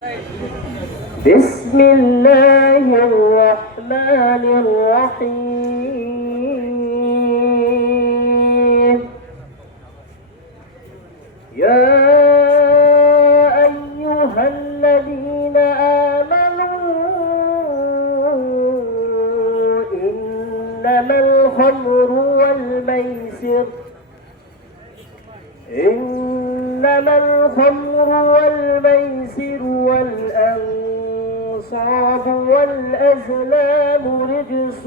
بسم الله الرحمن الرحيم يا أيها الذين آمنوا إنما الخمر والميسر والأنصاب والأزلام رجس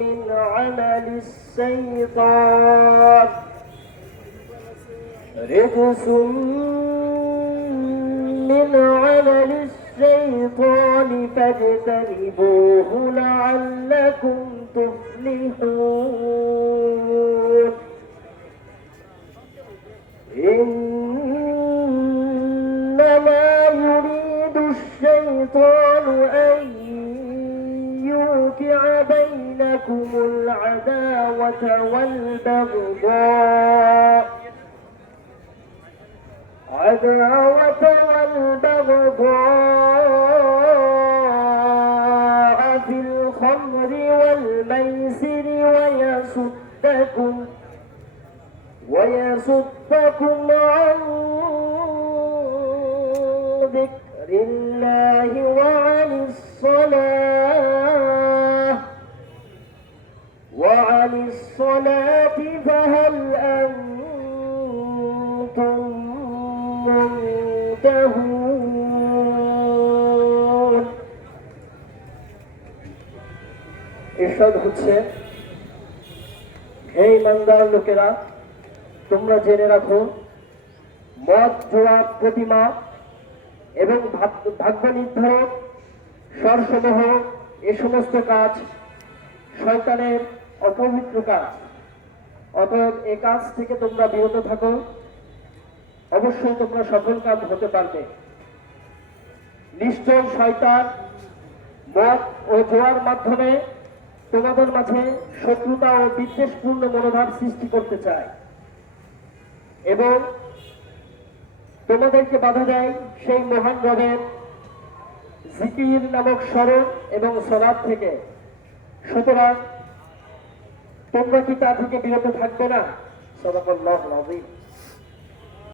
من عمل الشيطان فاجتنبوه لعلكم تفلحون إنما يريد الشيطان أن يوقع بينكم العداوة والبغضاء في الخمر والميسر ويصدكم عن ذكر الله وعن الصلاة فهل أنتم منتهون। ইরশাদ হচ্ছে, হে ইমানদার লোকেরা, তোমরা জেনে রাখো, মদ, জুয়া, প্রতিমা এবং ভাগ্য নির্ধারক স্বরসমূহ এ সমস্ত কাজ শয়তানের অপবিত্র কাজ। অতএব এ কাজ থেকে তোমরা বিরত থাকো, অবশ্যই তোমরা সফল কাজ হতে পারবে। নিশ্চয় শয়তান মদ ও জুয়ার মাধ্যমে তোমাদের মাঝে শত্রুতা ও বিদ্বেষপূর্ণ মনোভাব সৃষ্টি করতে চায় এবং তোমাদেরকে বাধা দেয় সেই মহান রবের জিকির নামক স্মরণ এবং সালাত থেকে। সুতরাং তোমরা কি তা থেকে বিরত থাকবে না? সাদাকাল্লাহুল আযীম।